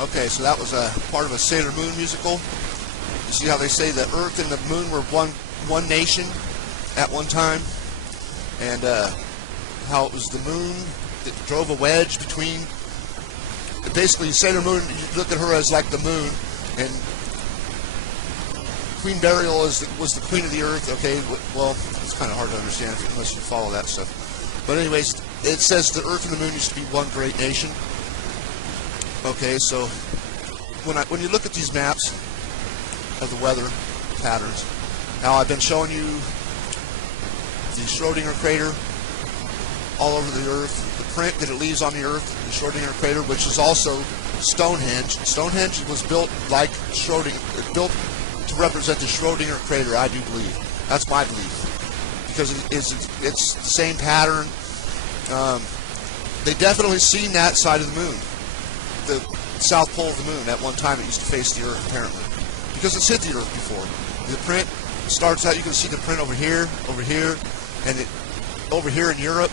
Okay, so that was a part of a Sailor Moon musical. You see how they say the Earth and the Moon were one nation at one time, and how it was the Moon that drove a wedge between. Basically, Sailor Moon, you look at her as like the Moon, and Queen Burial was the Queen of the Earth. Okay, well, it's kind of hard to understand unless you follow that stuff. But anyways, it says the Earth and the Moon used to be one great nation. Okay, so when you look at these maps of the weather patterns, now I've been showing you the Schrodinger crater all over the Earth, the print that it leaves on the Earth, the Schrodinger crater, which is also Stonehenge. Stonehenge was built like Schrodinger, built to represent the Schrodinger crater, I do believe. That's my belief, because it's the same pattern. They definitely seen that side of the moon, the south pole of the moon. At one time it used to face the Earth, apparently, because it's hit the Earth before. The print starts out, you can see the print over here, and over here in Europe,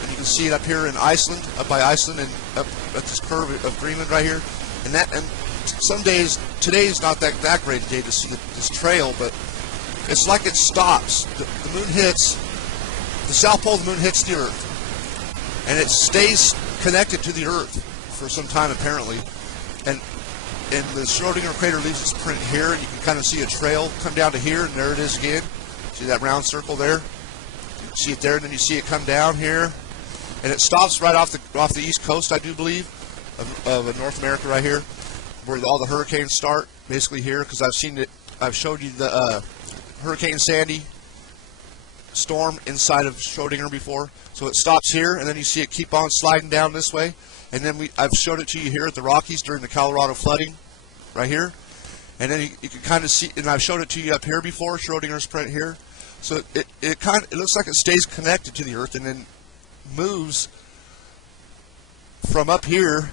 and you can see it up here in Iceland, up by Iceland, and up at this curve of Greenland right here. And some days, today's not that great a day to see this trail, but it's like it stops. The moon hits, the south pole of the moon hits the Earth, and it stays connected to the Earth for some time, apparently. And the Schrodinger crater leaves its print here, and you can kind of see a trail come down to here, and there it is again. See that round circle there? You see it there, and then you see it come down here, and it stops right off the east coast, I do believe, of North America right here, where all the hurricanes start, basically here, because I've showed you the Hurricane Sandy storm inside of Schrodinger before. So it stops here, and then you see it keep on sliding down this way. And then I've showed it to you here at the Rockies during the Colorado flooding, right here. And then you can kind of see, and I've showed it to you up here before, Schrodinger's print here. So it looks like it stays connected to the Earth and then moves from up here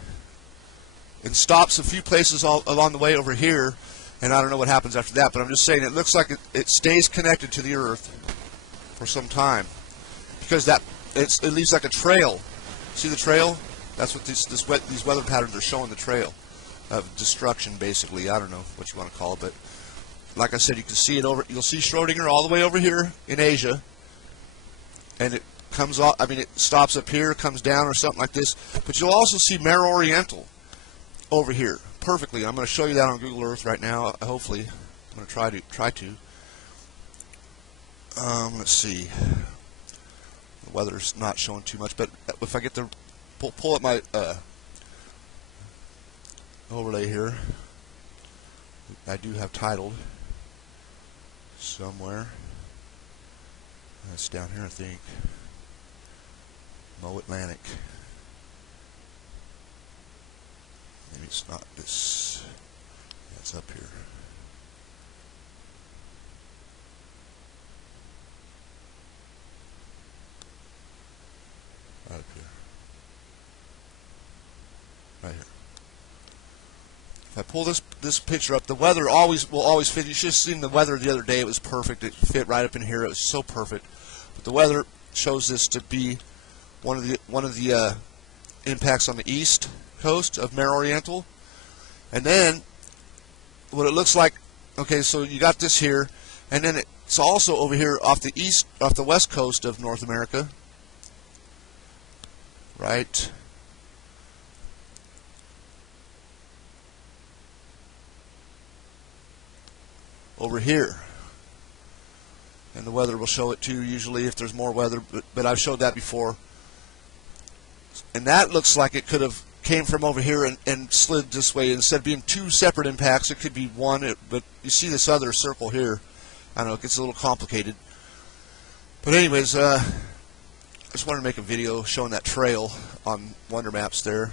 and stops a few places all along the way over here. And I don't know what happens after that, but I'm just saying it looks like it stays connected to the Earth for some time, because it leaves like a trail. See the trail? That's what these weather patterns are showing, the trail of destruction, basically. I don't know what you want to call it, but like I said, you can see it over. You'll see Schrodinger all the way over here in Asia, and it comes off. I mean, it stops up here, comes down, or something like this. But you'll also see Mare Oriental over here perfectly. I'm going to show you that on Google Earth right now. Hopefully, I'm going to try to. Let's see. The weather's not showing too much, but if I get the pull up my overlay here, I do have titled somewhere. That's down here, I think. Mo Atlantic. Maybe it's not this. Yeah, it's up here. Right up here. Right here. If I pull this picture up, the weather will always fit. You should have seen the weather the other day. It was perfect. It fit right up in here. It was so perfect. But the weather shows this to be one of the impacts on the east coast of Mare Oriental. And then what it looks like, okay, so you got this here, and then it's also over here off the west coast of North America. Right. Over here. And the weather will show it too, usually, if there's more weather, but I've showed that before. And that looks like it could have came from over here and slid this way. Instead of being two separate impacts, it could be one, but you see this other circle here. I don't know, it gets a little complicated. But anyways, I just wanted to make a video showing that trail on Wonder Maps there.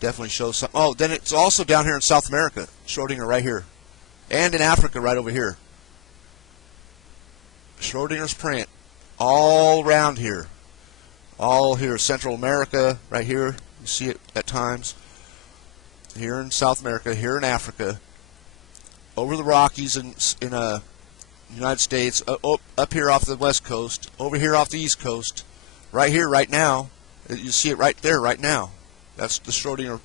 Definitely shows some. Oh, then it's also down here in South America, Schrodinger right here. And in Africa right over here. Schrodinger's print all around here. All here, Central America, right here. You see it at times. Here in South America, here in Africa. Over the Rockies in United States, up here off the west coast, over here off the east coast, right here, right now. You see it right there, right now. That's the Schrodinger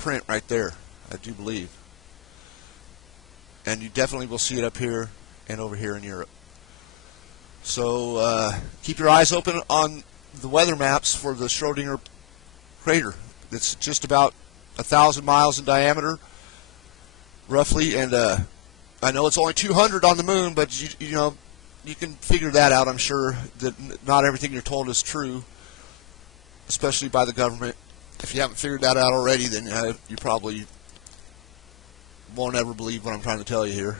print right there, I do believe. And you definitely will see it up here and over here in Europe. So keep your eyes open on the weather maps for the Schrodinger crater. It's just about 1,000 miles in diameter, roughly, and I know it's only 200 on the moon, but you know, you can figure that out. I'm sure that not everything you're told is true, especially by the government. If you haven't figured that out already, then you probably won't ever believe what I'm trying to tell you here,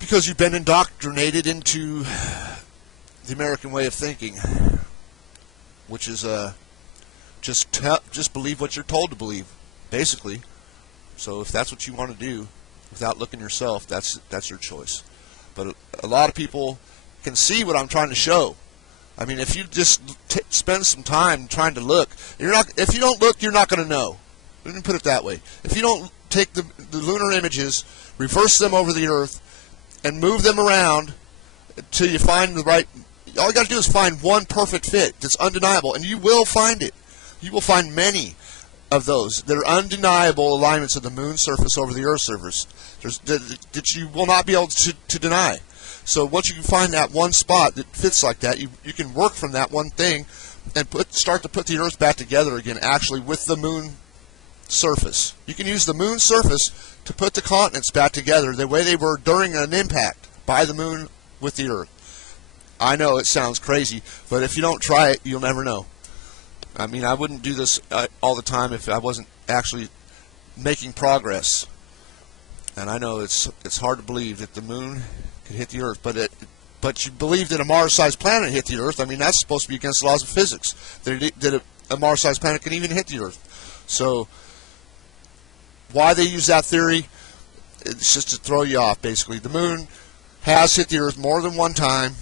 because you've been indoctrinated into the American way of thinking, which is just believe what you're told to believe, basically. So if that's what you want to do, without looking yourself, that's your choice. But a lot of people can see what I'm trying to show. I mean, if you just spend some time trying to look, if you don't look, you're not going to know. Let me put it that way. If you don't take the lunar images, reverse them over the Earth, and move them around until you find the right, all you got to do is find one perfect fit that's undeniable, and you will find it. You will find many of those that are undeniable alignments of the moon's surface over the Earth's surface that you will not be able to deny. So once you can find that one spot that fits like that, you can work from that one thing and start to put the Earth back together again, actually with the moon surface. You can use the moon surface to put the continents back together the way they were during an impact by the moon with the Earth. I know it sounds crazy, but if you don't try it, you'll never know. I mean, I wouldn't do this all the time if I wasn't actually making progress. And I know it's hard to believe that the moon could hit the Earth, but you believe that a Mars-sized planet hit the Earth. I mean, that's supposed to be against the laws of physics, that a Mars-sized planet can even hit the Earth. So why they use that theory, it's just to throw you off, basically. The moon has hit the Earth more than one time.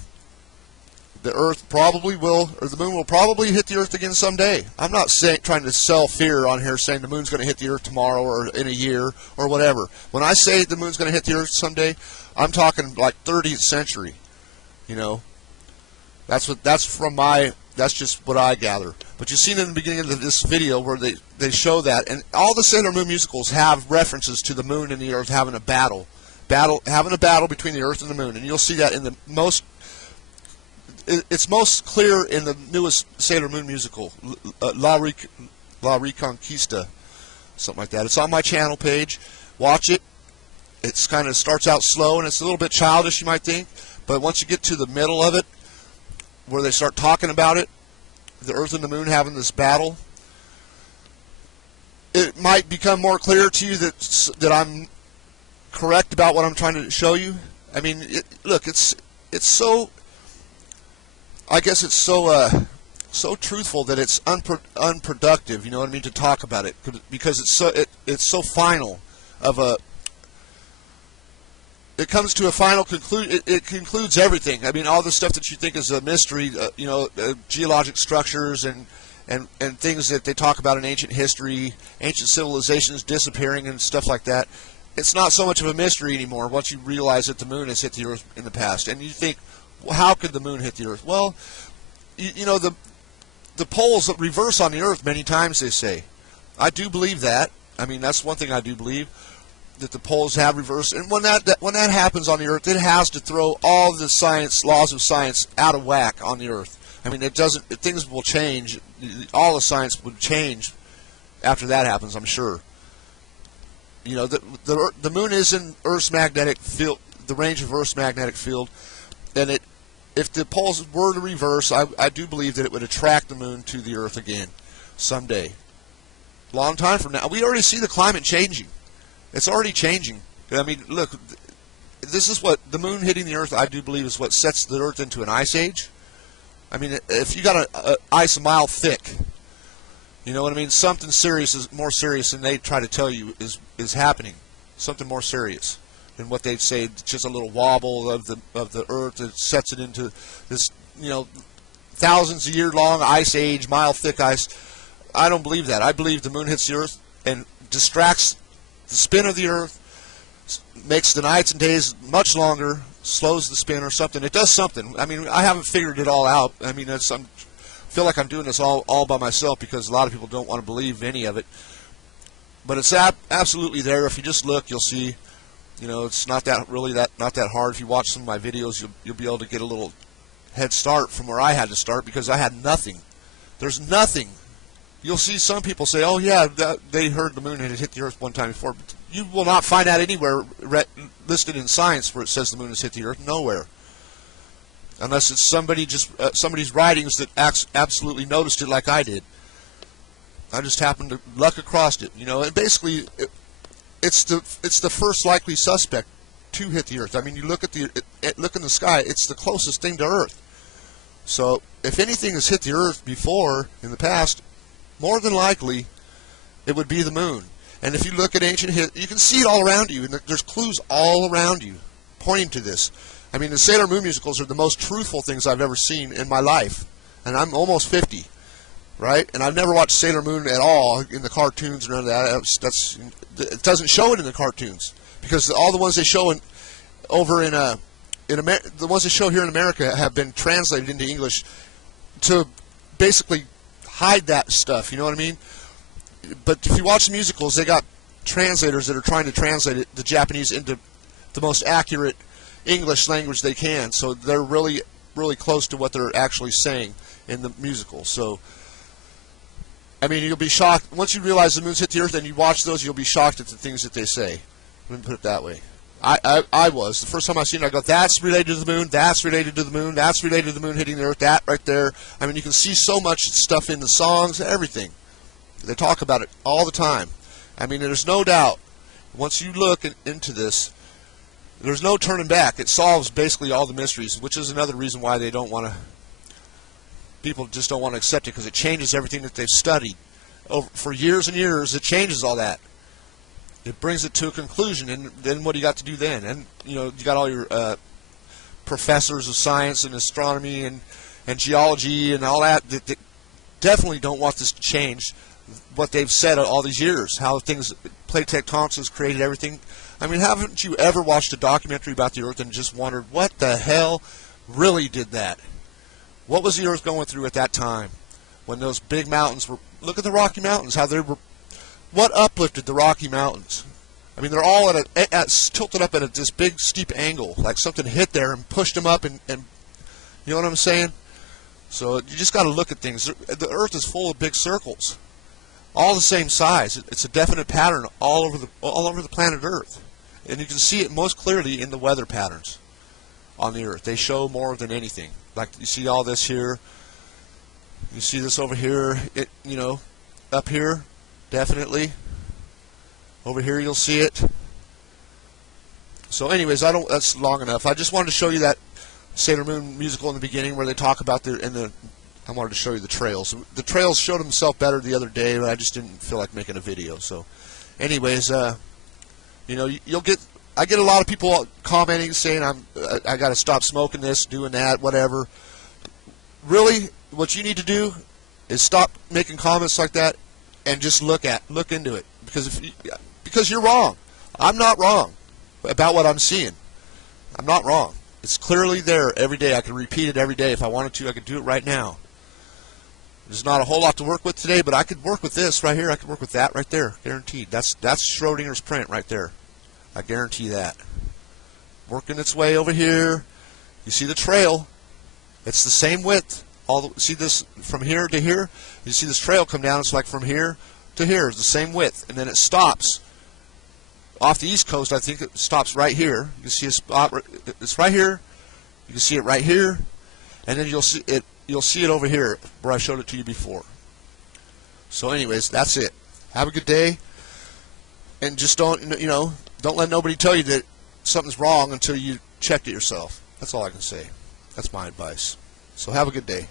The Earth probably will, or the moon will probably hit the Earth again someday. I'm not trying to sell fear on here, saying the moon's going to hit the Earth tomorrow or in a year or whatever. When I say the moon's going to hit the Earth someday, I'm talking like 30th century. You know, that's just what I gather. But you've seen in the beginning of this video where they show that, and all the Sailor Moon musicals have references to the moon and the Earth having a battle between the Earth and the moon, and you'll see that in the it's most clear in the newest Sailor Moon musical, La Reconquista, something like that. It's on my channel page. Watch it. It's kind of starts out slow, and it's a little bit childish, you might think, but once you get to the middle of it, where they start talking about it, the Earth and the moon having this battle, it might become more clear to you that I'm correct about what I'm trying to show you. I mean, look, it's so, I guess it's so truthful that it's unproductive, you know what I mean, to talk about it, because it's so final of a. It comes to a final conclusion. It concludes everything. I mean, all the stuff that you think is a mystery, you know, geologic structures and things that they talk about in ancient history, ancient civilizations disappearing and stuff like that. It's not so much of a mystery anymore once you realize that the moon has hit the Earth in the past. And you think, well, how could the moon hit the Earth? Well, you know, the poles reverse on the Earth many times, they say. I do believe that. I mean, that's one thing I do believe, that the poles have reversed. And when that happens on the Earth, it has to throw all the laws of science out of whack on the Earth. I mean, things will change. All the science would change after that happens, I'm sure. You know, the moon is in Earth's magnetic field, the range of Earth's magnetic field, and if the poles were to reverse, I do believe that it would attract the moon to the Earth again someday. Long time from now. We already see the climate changing. It's already changing. I mean, look, this is what the moon hitting the Earth, I do believe, is what sets the Earth into an ice age. I mean, if you got ice a mile thick, you know what I mean? Something serious is more serious than they try to tell you is happening. Something more serious than what they say. Just a little wobble of the Earth that sets it into this, you know, thousands of year long ice age, mile thick ice. I don't believe that. I believe the moon hits the Earth and distracts the spin of the Earth, makes the nights and days much longer, slows the spin or something. It does something. I mean, I haven't figured it all out. I mean, feel like I'm doing this all by myself because a lot of people don't want to believe any of it. But it's absolutely there. If you just look, you'll see. You know, it's not that hard. If you watch some of my videos, you'll be able to get a little head start from where I had to start because I had nothing. There's nothing. You'll see some people say, "Oh yeah, they heard the moon had hit the Earth one time before." But you will not find that anywhere listed in science where it says the moon has hit the Earth. Nowhere. Unless it's somebody's writings that absolutely noticed it like I did. I just happened to luck across it, you know. And basically, it's the first likely suspect to hit the Earth. I mean, you look look in the sky; it's the closest thing to Earth. So, if anything has hit the Earth before in the past, more than likely, it would be the moon. And if you look at ancient history, you can see it all around you, and there's clues all around you pointing to this. I mean, the Sailor Moon musicals are the most truthful things I've ever seen in my life, and I'm almost 50, right? And I've never watched Sailor Moon at all in the cartoons or none of that. It doesn't show it in the cartoons because all the ones they show the ones they show here in America have been translated into English to basically hide that stuff. You know what I mean? But if you watch the musicals, they got translators that are trying to translate the Japanese into the most accurate English language they can, so they're really, really close to what they're actually saying in the musical. So, I mean, you'll be shocked once you realize the moon's hit the Earth, and you watch those. You'll be shocked at the things that they say. Let me put it that way. I was the first time I seen it. I go, that's related to the moon. That's related to the moon. That's related to the moon hitting the Earth. That right there. I mean, you can see so much stuff in the songs, everything. They talk about it all the time. I mean, there's no doubt. Once you look into this, there's no turning back. It solves basically all the mysteries, which is another reason why they don't want to. People just don't want to accept it because it changes everything that they've studied for years and years. It changes all that. It brings it to a conclusion, and then what do you got to do then? And you know, you got all your professors of science and astronomy and geology and all that definitely don't want this to change what they've said all these years, how plate tectonics has created everything. I mean, haven't you ever watched a documentary about the Earth and just wondered what the hell really did that? What was the Earth going through at that time when those big mountains were? Look at the Rocky Mountains, how they were. What uplifted the Rocky Mountains? I mean, they're all tilted up at this big steep angle, like something hit there and pushed them up, and you know what I'm saying? So you just got to look at things. The Earth is full of big circles, all the same size. It's a definite pattern all over the planet Earth, and you can see it most clearly in the weather patterns on the Earth. They show more than anything. Like you see all this here, you see this over here. You know, up here, definitely. Over here, you'll see it. So, anyways, that's long enough. I just wanted to show you that Sailor Moon musical in the beginning where they talk about I wanted to show you the trails. The trails showed themselves better the other day, but I just didn't feel like making a video. So, anyways, you know, I get a lot of people commenting saying I got to stop smoking this, doing that, whatever. Really, what you need to do is stop making comments like that and just look into it, because you're wrong. I'm not wrong about what I'm seeing. I'm not wrong. It's clearly there every day. I can repeat it every day if I wanted to. I could do it right now. There's not a whole lot to work with today, but I could work with this right here. I could work with that right there, guaranteed. That's Schrodinger's print right there. I guarantee that. Working its way over here. You see the trail. It's the same width. See this from here to here? You see this trail come down. It's like from here to here. It's the same width. And then it stops. Off the East Coast, I think it stops right here. You can see a spot. It's right here. You can see it right here. And then you'll see it over here where I showed it to you before. So anyways, that's it. Have a good day. And just don't let nobody tell you that something's wrong until you checked it yourself. That's all I can say. That's my advice. So have a good day.